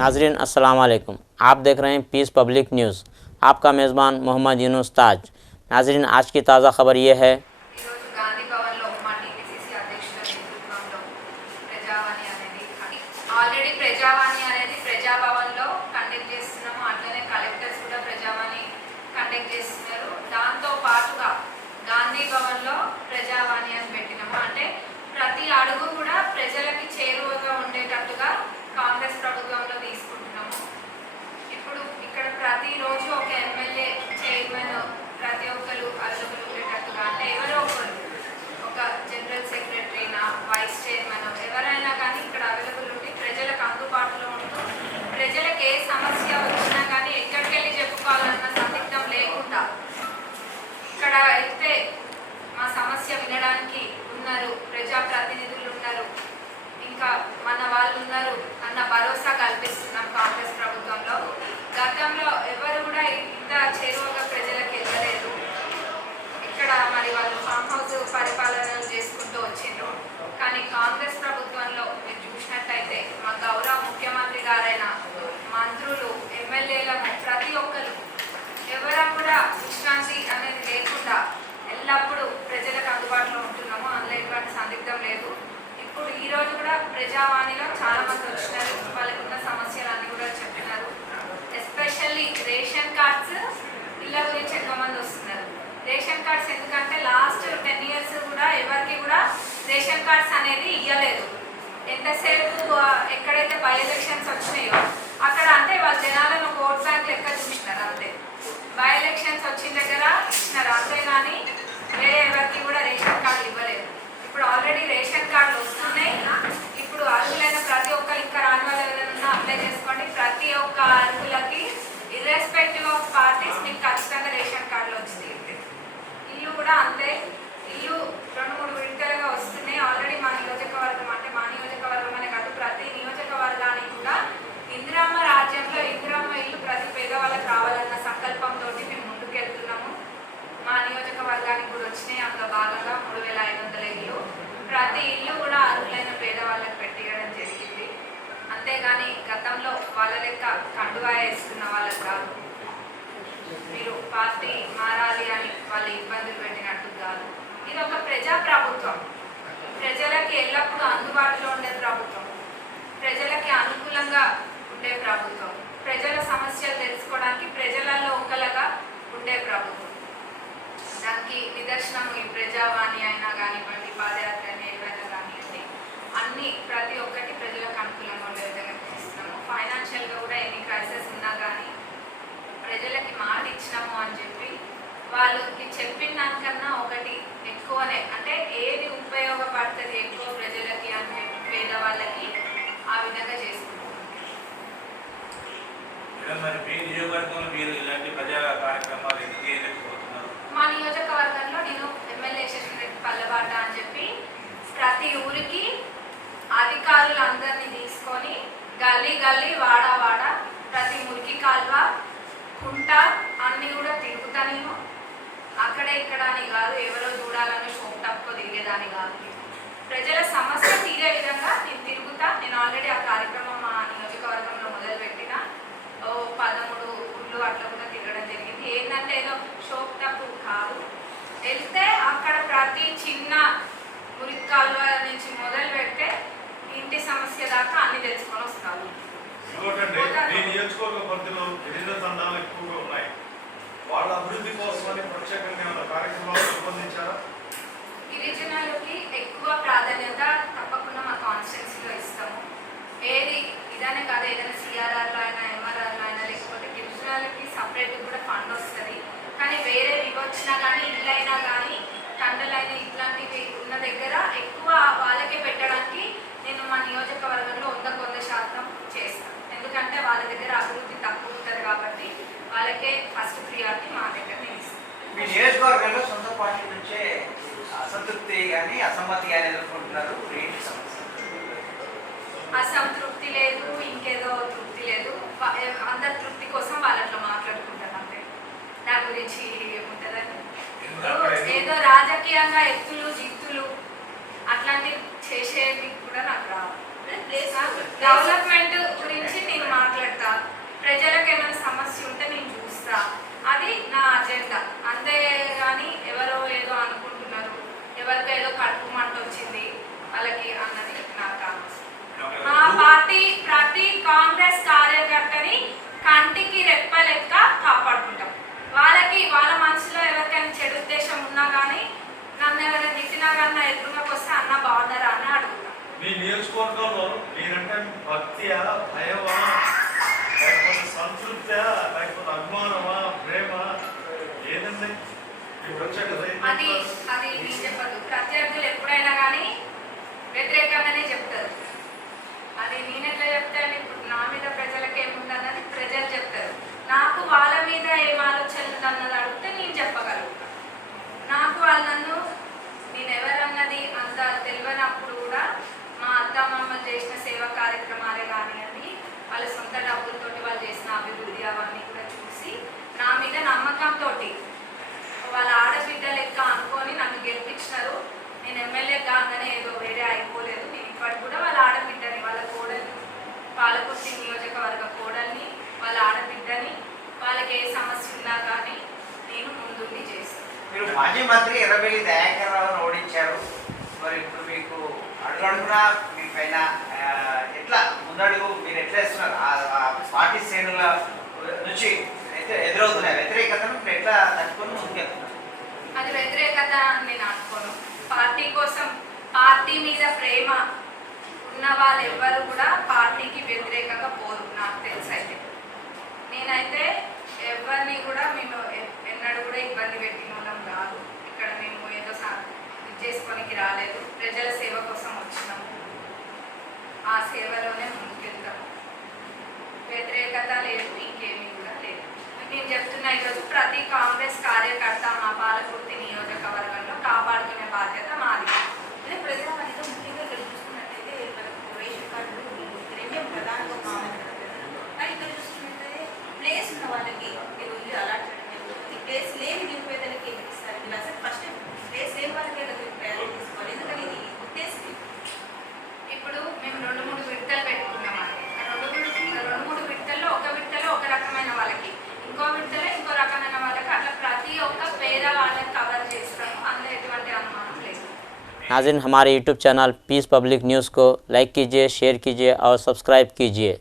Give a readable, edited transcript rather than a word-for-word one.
नाजरीन अस्सलाम वालेकुम। आप देख रहे हैं पीस पब्लिक न्यूज़। आपका मेज़बान मोहम्मद यूनुस ताज। नाजरीन आज की ताज़ा खबर यह है గాంధీ భవన్లో ప్రజావాణి అని పెట్టినాము. అంటే ప్రతి అడుగు కూడా ప్రజలకి చేరువగా ఉండేటట్టుగా కాంగ్రెస్ ప్రభుత్వంలో తీసుకుంటున్నాము. ఇప్పుడు ఇక్కడ ప్రతిరోజు ఒక ఎమ్మెల్యే చైర్మన్ ప్రతి ఒక్కరు అవైలబుల్ ఉండేటట్టుగా, అంటే ఎవరో ఒకరు, ఒక జనరల్ సెక్రటరీనా వైస్ చైర్మన్ ఎవరైనా కానీ ఇక్కడ అవైలబుల్ ఉండి ప్రజలకు అందుబాటులో ఉంటూ ప్రజలకు ఏ సమస్య వచ్చినా కానీ ఎక్కడికి వెళ్ళి చెప్పుకోవాలన్న సందిగ్ధం లేకుండా ఇక్కడ అయితే మా సమస్య వినడానికి ఉన్నారు, ప్రజాప్రతినిధులు ఉన్నారు, ఇంకా మన వాళ్ళు ఉన్నారు అన్న భరోసా కల్పిస్తున్నాం కాంగ్రెస్ ప్రభుత్వంలో. గతంలో ఎవరు కూడా ఇంత చేరువగా ప్రజలకు వెళ్ళలేదు. ఇక్కడ మరి వాళ్ళు ఫామ్ హౌస్ పరిపాలన చేసుకుంటూ వచ్చిండ్రు. కానీ కాంగ్రెస్ ప్రభుత్వంలో మీరు చూసినట్టయితే మా గౌరవ ముఖ్యమంత్రి గారైన మంత్రులు, ఎమ్మెల్యేలను ప్రతి ఒక్కరు ఎవరా కూడా విశ్రాంతి అనేది లేకుండా ఎల్లప్పుడూ ప్రజలకు అందుబాటులో ఉంటున్నాము. అందులో ఎటువంటి సందిగ్ధం లేదు. ఇప్పుడు ఈరోజు కూడా ప్రజావాణిలో చాలా మంది వచ్చినారు, వాళ్ళకు ఉన్న సమస్యలన్నీ కూడా చెప్పినారు. ఎస్పెషల్లీ రేషన్ కార్డ్స్ ఇళ్ళ గురించి ఎక్కువ మంది వస్తున్నారు. రేషన్ కార్డ్స్ ఎందుకంటే లాస్ట్ 10 years కూడా ఎవరికి కూడా రేషన్ కార్డ్స్ అనేది ఇవ్వలేదు. ఎంతసేపు ఎక్కడైతే బై ఎలక్షన్స్ వచ్చినాయో అక్కడ అంటే వాళ్ళ జనాలను ఒక ఓట్ బ్యాంక్ లెక్క చూసినారు అంతే. బై ఎలక్షన్స్ వచ్చిన దగ్గర ఇచ్చినారు అంతేగాని వేరే ఎవరికి కూడా రేషన్ కార్డులు ఇవ్వలేదు. ఇప్పుడు ఆల్రెడీ రేషన్ కార్డులు వస్తున్నాయి. ఇప్పుడు అర్హులైన ప్రతి ఒక్కరు, ఇంకా రాని వాళ్ళు ఎవరైనా అప్లై చేసుకోండి. ప్రతి ఒక్క అర్హులకి ఇర్రెస్పెక్టివ్ ఆఫ్ పార్టీస్ మీకు ఖచ్చితంగా రేషన్ కార్డులు వచ్చింది. ఇల్లు కూడా అంతే. ఇల్లు 2-3 విడతలుగా వస్తున్నాయి. ఆల్రెడీ మా నియోజకవర్గం, అంటే మా నియోజకవర్గం అనే కాదు ప్రతి నియోజకవర్గానికి కూడా ఇందిరమ్మ రాజ్యంలో ఇందిరమ్మ ఇల్లు ప్రతి పేదవాళ్ళకి రావాలన్న సంకల్పంతో మేము ముందుకెళ్తున్నాము. మా నియోజకవర్గానికి కూడా వచ్చినాయి. అందులో భాగంగా 3500 ఇల్లు, ప్రతి ఇల్లు కూడా అర్హులైన పేదవాళ్ళకి పెట్టియడం జరిగింది. అంతేగాని గతంలో వాళ్ళ లెక్క కండువా వేస్తున్న వాళ్ళకి కాదు. మీరు పార్టీ మారాలి అని వాళ్ళు ఇబ్బందులు పెట్టినట్టు కాదు. ఇది ఒక ప్రజా ప్రభుత్వం, ప్రజలకి ఎల్లప్పుడూ అందుబాటులో ఉండే ప్రభుత్వం, ప్రజలకి అనుకూలంగా ఉండే ప్రభుత్వం, ప్రజల సమస్యలు తెలుసుకోవడానికి ప్రజలలో ఒకలాగా ఉండే ప్రభుత్వం. దానికి నిదర్శనం ఈ ప్రజావాణి అయినా కానివ్వండి, పాదయాత్ర అయినా ఏవైనా కానివ్వండి, అన్ని ప్రతి ఒక్కటి ప్రజలకు అనుకూలంగా ఉండే విధంగా చేస్తున్నాము. ఫైనాన్షియల్గా కూడా ఎన్ని క్రైసిస్ ఉన్నా కానీ ప్రజలకి మాట ఇచ్చినాము అని చెప్పి వాళ్ళకి చెప్పిన దానికన్నా ఒకటి ఎక్కువనే, అంటే ఏది ఉపయోగపడుతుంది ఎక్కువ ప్రజలకి అని చెప్పి పేదవాళ్ళకి ఆ విధంగా చేసుకుంటాం. మా నియోజకవర్గంలో నేను ఎమ్మెల్యే శశిరెడ్డి పల్లెబాట అని చెప్పి ప్రతి ఊరికి అధికారులందరినీ తీసుకొని గల్లీ గల్లీ, వాడ వాడ, ప్రతి మురికి కాల్వ, కుంట అన్నీ కూడా తిరుగుతా. నేను అక్కడ ఇక్కడ అని కాదు, ఎవరో చూడాలని షోప్ టప్కో తిరిగేదాన్ని కాదు. ప్రజల సమస్య తీరే విధంగా నేను తిరుగుతా. నేను ఆల్రెడీ ఆ కార్యక్రమం మా నియోజకవర్గంలో మొదలుపెట్టిన 13 ఊళ్ళు అట్లా కూడా తిరగడం జరిగింది. ఏంటంటే ఏదో షోప్ టప్ కాదు, వెళ్తే అక్కడ ప్రతి చిన్న మురికాల నుంచి మొదలు పెడితే ఇంటి సమస్య దాకా అన్ని తెలుసుకొని వస్తాము. గిరిజనులకి ఎక్కువ ప్రాధాన్యత తప్పకుండా మా కాన్స్టిట్యున్సీలో ఇస్తాము. ఏది ఇదనే కాదు, ఏదైనా సిఆర్ఆర్లో అయినా, ఎంఆర్ఆర్లో అయినా, లేకపోతే గిరిజనులకి సపరేట్ కూడా ఫండ్ వస్తుంది. కానీ వేరే ఇవ్వచ్చినా కానీ, ఇల్లు అయినా కానీ, తండ్రులైనా ఇట్లాంటివి ఉన్న దగ్గర ఎక్కువ వాళ్ళకే పెట్టడానికి నేను మా నియోజకవర్గంలో 100% చేస్తాను. ఎందుకంటే వాళ్ళ దగ్గర అభివృద్ధి తక్కువ ఉంటుంది కాబట్టి వాళ్ళకే ఫస్ట్ ప్రియారిటీ మా దగ్గర ఇస్తాను. మీ నియోజకవర్గంలో సొంత పార్టీ నుంచే అసంతృప్తి కానీ అసమ్మతి కానీ ఎదుర్కొంటున్నారు. అసంతృప్తి లేదు, ఇంకేదో తృప్తి లేదు. అందరి తృప్తి కోసం వాళ్ళట్లో మాట్లాడుకుంటారు అంతే. దాని గురించి ఏముంటుందని ఏదో రాజకీయంగా ఎత్తులు జిత్తులు అట్లాంటివి చేసేవి కూడా నాకు రావు. డెవలప్మెంట్ గురించి నేను మాట్లాడతా, ప్రజలకు ఏమైనా సమస్య ఉంటే నేను చూస్తా, అది నా అజెండా. అంతేగాని ఎవరో ఏదో అనుకుంటున్నారు, ఎవరికో ఏదో కడుపు మంట వచ్చింది వాళ్ళకి అన్నది నాకు అనవసరం. మా పార్టీ ప్రతి కాంగ్రెస్ కార్యకర్తని కంటికి రెప్ప లెక్క కాపాడుకుంటాం. వాళ్ళ మనసులో ఎవరికైనా చెడు ఉద్దేశం ఉన్నా కానీ, నన్ను ఎవరైనా తిట్టినా కానీ నా ఎదురుగాకి వస్తే అన్న బాగున్నారా అని అడుగుతాం. మీ నియోజకవర్గంలో మీరంటే భక్తియా, భయమా, లేకపోతే సంతృప్తి, లేకపోతే అభిమానమా, ప్రేమ, ఏదండి అది నేను చెప్పదు. ప్రత్యర్థులు ఎప్పుడైనా కానీ వ్యతిరేకంగానే చెప్తారు. అది నేను ఎట్లా చెప్తాను? ఇప్పుడు నా మీద ప్రజలకు ఏముందన్నది ప్రజలు చెప్తారు. నాకు వాళ్ళ మీద ఏం ఆలోచనలు అన్నది అడిగితే నేను చెప్పగలుగుతాను. నాకు వాళ్ళు నన్ను నేను ఎవరన్నది అంత తెలియనప్పుడు కూడా మా అత్తమామలు చేసిన సేవా కార్యక్రమాలే కానివ్వండి, వాళ్ళ సొంత డబ్బులతోటి వాళ్ళు చేసిన అభివృద్ధి అవన్నీ కూడా చూసి నా మీద నమ్మకంతో వాళ్ళ ఆడబిడ్డ లెక్క అనుకొని నన్ను గెలిపించినారు. నేను ఎమ్మెల్యే కాగానే ఏదో వేరే అయిపోలేదు. నేను ఇప్పటికి కూడా వాళ్ళ ఆడబిడ్డని, వాళ్ళ కోడల్ని, పాలకుర్తి నియోజకవర్గ కోడల్ని, వాళ్ళ ఆడబిడ్డని, వాళ్ళకి ఏ సమస్య ఉన్నా కానీ నేను ముందుండి చేస్తాను. మీరు మాజీ మంత్రి ఎర్రబెల్లి దయాకర్ రావును ఓడించారు. మరి ఇప్పుడు మీకు అడుగడుగునా మీ పైన ఎట్లా ముందడుగు మీరు ఎట్లా వేస్తున్నారు? ఆ పార్టీ శ్రేణుల నుంచి ఎదురవుతున్నాయి వ్యతిరేకతను ఇప్పుడు ఎట్లా తట్టుకొని ముందుకెళ్తున్నారు? అది వ్యతిరేకత అని నేను అనుకోను. పార్టీ కోసం, పార్టీ మీద ప్రేమ ఉన్న వాళ్ళు ఎవ్వరు కూడా పార్టీకి వ్యతిరేకంగా పోరు. నాకు తెలుసు. అయితే నేనైతే ఎవరిని కూడా మేము ఎన్నడూ కూడా ఇబ్బంది పెట్టిన వాళ్ళం కాదు. ఇక్కడ మేము ఏదో ఇది చేసుకోనికి రాలేదు. ప్రజల సేవ కోసం వచ్చినాము. ఆ సేవలోనే ముందుకెళ్తాము. వ్యతిరేకత లేదు, ఇంకేమీ కూడా లేదు. నేను చెప్తున్నా, ఈరోజు ప్రతి కాంగ్రెస్ కార్యకర్త మా పాలకుర్తి నియోజకవర్గంలో కాపాడుకునే బాధ్యత మాది. ప్రజాపతితో ముఖ్యంగా ఇక్కడ చూసుకున్నట్టయితే మనకు రేషన్ కార్డులు ప్రీమియం ప్రధానంగా కామన్ కానీ ఇక్కడ చూసుకున్నట్టయితే ప్లేస్ ఉన్న వాళ్ళకి మీరు ఇల్లు అలాట్ చేయడం జరుగుతుంది. ప్లేస్ లేని నిరుపేదలకి ఏమి ఇస్తారు? మీరు అసలు ఫస్ట్ ప్లేస్ లేని వాళ్ళకే ప్రయాణం తీసుకోవాలి. ఎందుకని ఇది ఉద్దేశం. ఇప్పుడు మేము 2-3 విడతలు పెట్టుకున్నామండి. 2-3 విడతల్లో ఒక విడతలో ఒక రకమైన వాళ్ళకి, ఇంకో విడతలో ఇంకో రకమైన వాళ్ళకి, అట్లా ప్రతి ఒక్క పేద వాళ్ళకి కవర్ చేస్తాము. అందులో ఎటువంటి అనుమానం లేదు. नाज़रीन, हमारे YouTube channel Peace Public News को लाइक कीजिए, शेयर कीजिए और सब्सक्राइब कीजिए।